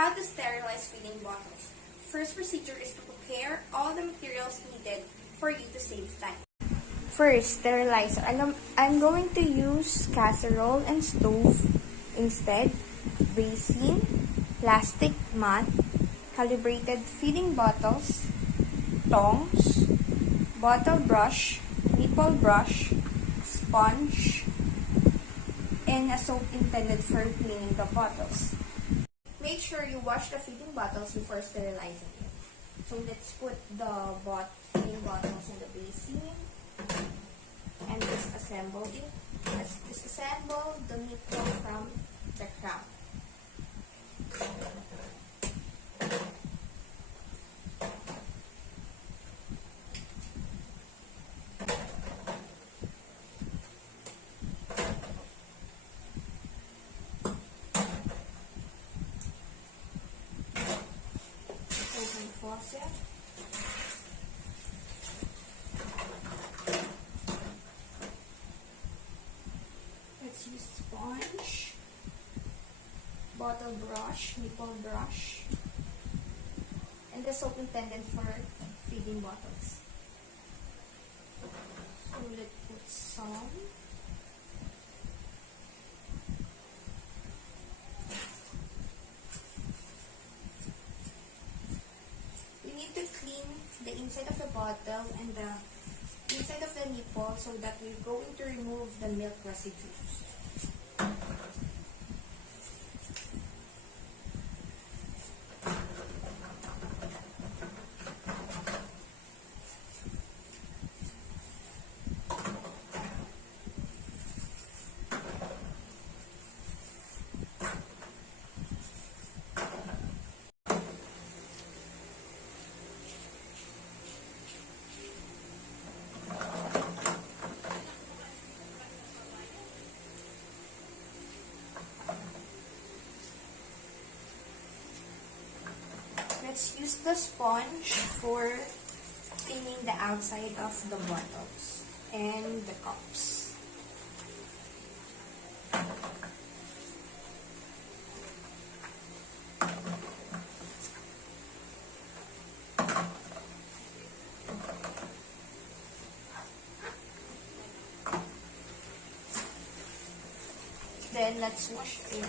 How to sterilize feeding bottles. First procedure is to prepare all the materials needed for you to save time. First, sterilizer. I'm going to use casserole and stove instead, basin, plastic mat, calibrated feeding bottles, tongs, bottle brush, nipple brush, sponge, and a soap intended for cleaning the bottles. Make sure you wash the feeding bottles before sterilizing it. So let's put the feeding bottles in the basin and disassemble it. Let's disassemble the nipple from the crown. Open the faucet. Let's use sponge, bottle brush, nipple brush, and the soap intended for feeding bottles. So let's put some. We need to clean the inside of the bottle and the inside of the nipple so that we're going to remove the milk residues. Let's use the sponge for cleaning the outside of the bottles and the cups. Then let's wash it.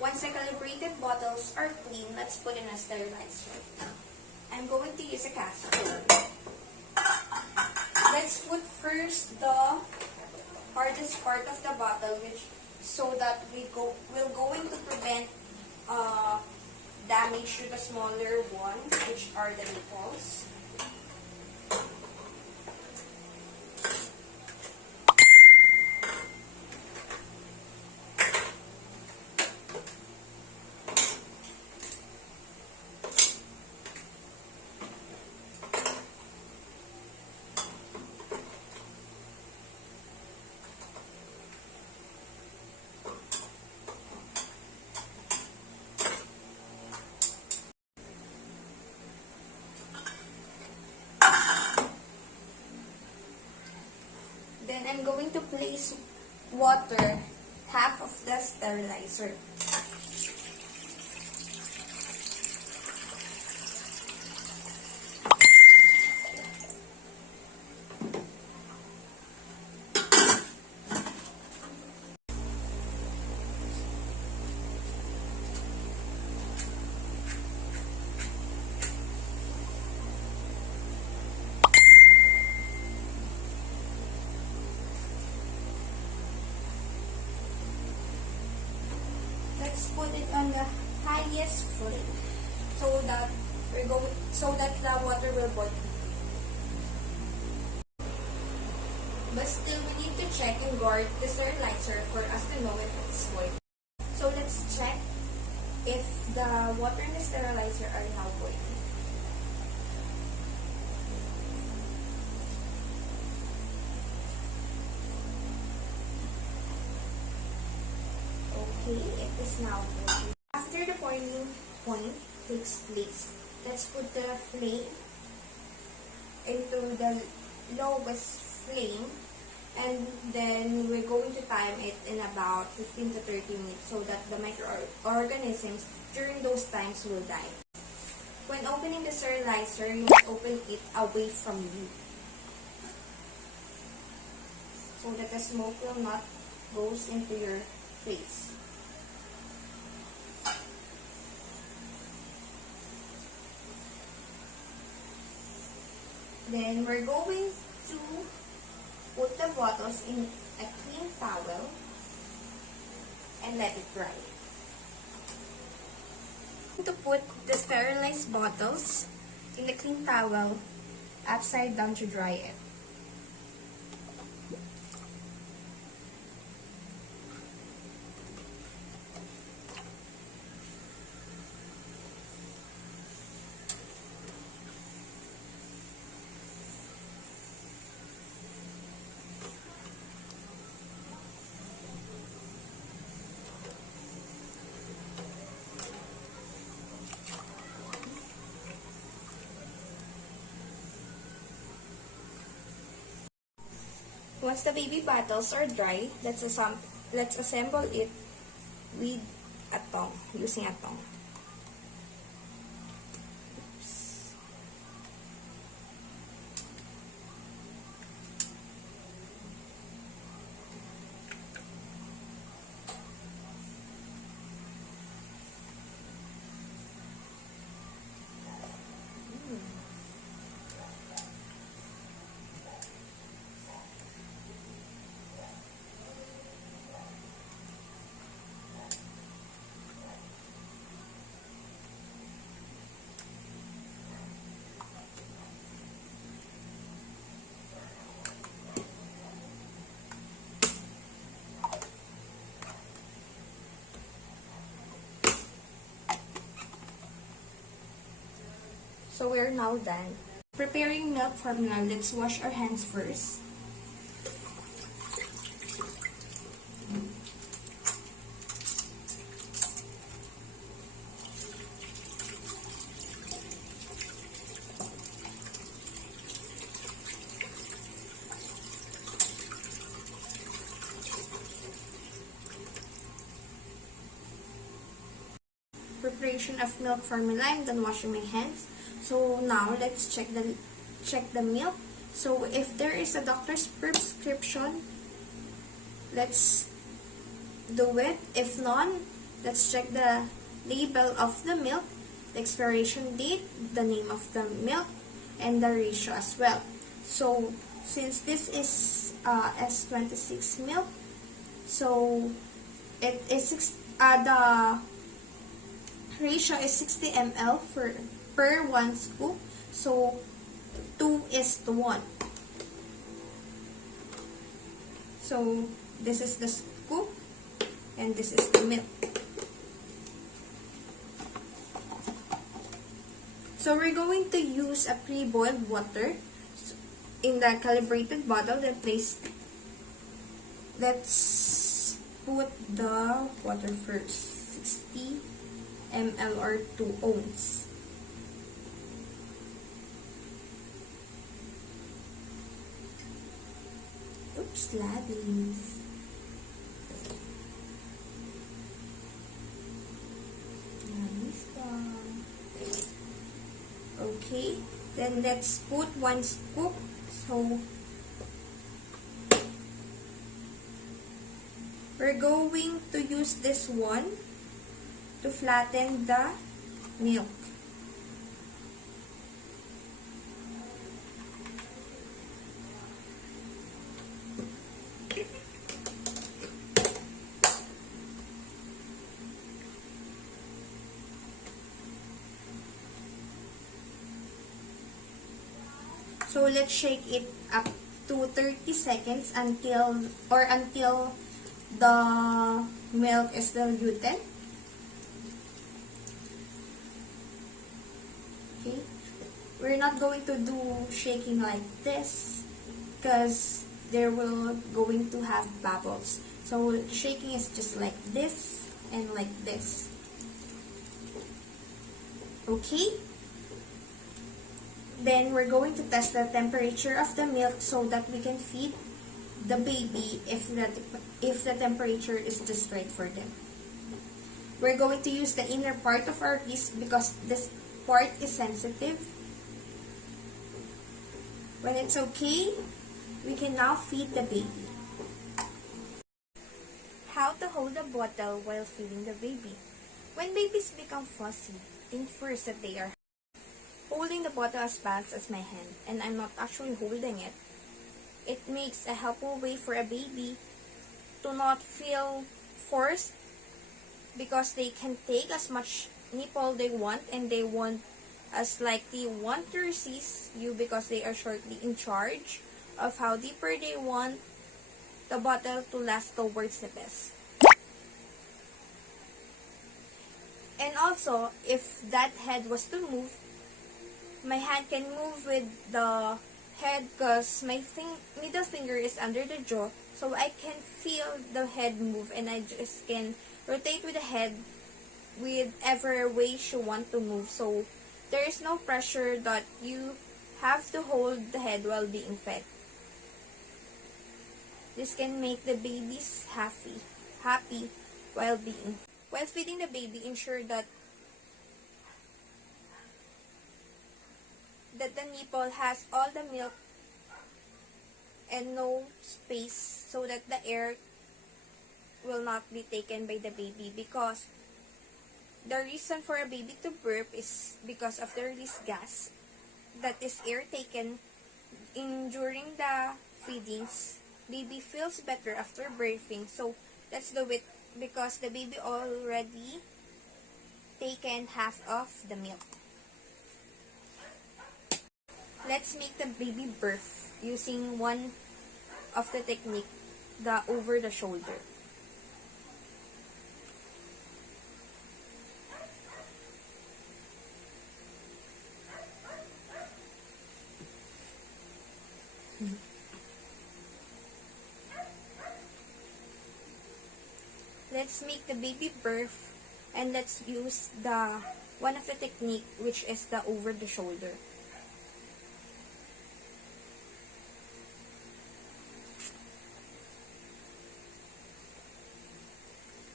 Once the calibrated bottles are clean, let's put in a sterilizer. I'm going to use a casserole. Let's put first the hardest part of the bottle, so that we're going to prevent damage to the smaller ones, which are the nipples. place water half of the sterilizer. Let's put it on the highest flame so that the water will boil. But still, we need to check and guard the sterilizer for us to know if it's boiled. So let's check if the water in the sterilizer are now boiling. Okay, it is now boiling. After the boiling point takes place, let's put the flame into the lowest flame, and then we're going to time it in about 15 to 30 minutes so that the microorganisms during those times will die. When opening the sterilizer, you must open it away from you so that the smoke will not goes into your face. Then we're going to put the bottles in a clean towel and let it dry. To put the sterilized bottles in the clean towel upside down to dry it. Once the baby bottles are dry, let's assemble it with a tong, using a tong. So we're now done. Preparing milk formula, let's wash our hands first. Preparation of milk formula, I'm done washing my hands. So now let's check the milk. So if there is a doctor's prescription, let's do it. If none, let's check the label of the milk, the expiration date, the name of the milk, and the ratio as well. So since this is S26 milk, so it is the ratio is 60 ml per 1 scoop, so 2:1. So this is the scoop and this is the milk. So we're going to use a pre-boiled water in the calibrated bottle. Let's put the water first, 60 ml or 2 ounces. Oops. Sterilize. Okay, then let's put 1 scoop. So we're going to use this one to flatten the milk. So let's shake it up to 30 seconds until the milk is diluted. Okay. We're not going to do shaking like this because there will going to have bubbles. So shaking is just like this and like this. Okay? Then we're going to test the temperature of the milk so that we can feed the baby if the temperature is just right for them. We're going to use the inner part of our piece because this part is sensitive. When it's okay, we can now feed the baby. How to hold a bottle while feeding the baby. When babies become fussy, think first that they are holding the bottle as fast as my hand, and I'm not actually holding it. It makes a helpful way for a baby to not feel forced because they can take as much nipple they want and they won't as likely want to resist you because they are shortly in charge of how deeper they want the bottle to last towards the best. And also, if that head was to move, my hand can move with the head because my middle finger is under the jaw, so I can feel the head move and I just can rotate with the head whichever way you want to move. So there is no pressure that you have to hold the head while being fed. This can make the babies happy while feeding the baby. Ensure that the nipple has all the milk and no space so that the air will not be taken by the baby, because the reason for a baby to burp is because of the released gas, that is air taken during the feedings. Baby feels better after burping, so let's do it because the baby already taken half of the milk. Let's make the baby birth using one of the technique, the over the shoulder. Let's make the baby birth and let's use the one of the technique, which is the over the shoulder.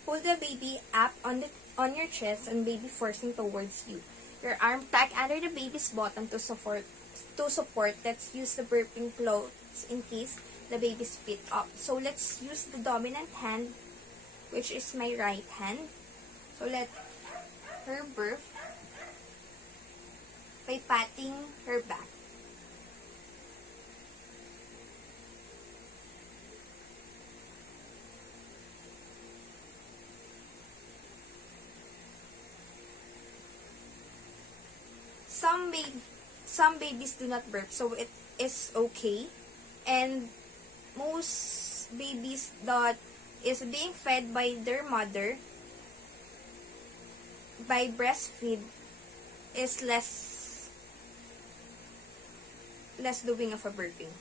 Hold the baby up on your chest and baby forcing towards you. Your arm tuck under the baby's bottom to support. Let's use the burping clothes in case the baby spit up. So let's use the dominant hand, which is my right hand. So let her birth by patting her back. Some babies do not burp, so it is okay. And most babies that is being fed by their mother by breastfeed is less doing of a burping.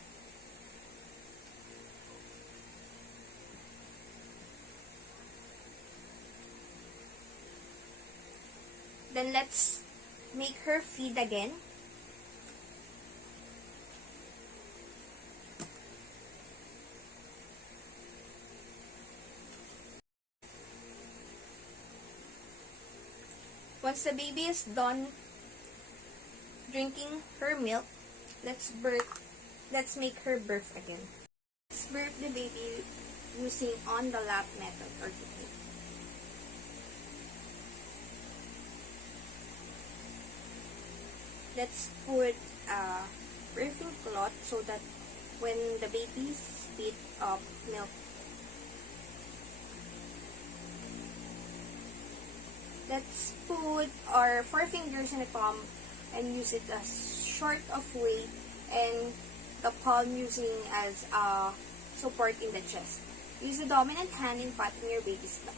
Then let's make her feed again. Once the baby is done drinking her milk, let's make her birth again. Let's birth the baby using on the lap method or technique. Let's put a birthing cloth so that when the baby spit up milk, let's put our 4 fingers in the palm and use it as short of weight and the palm using as a support in the chest. Use the dominant hand in patting your baby's back.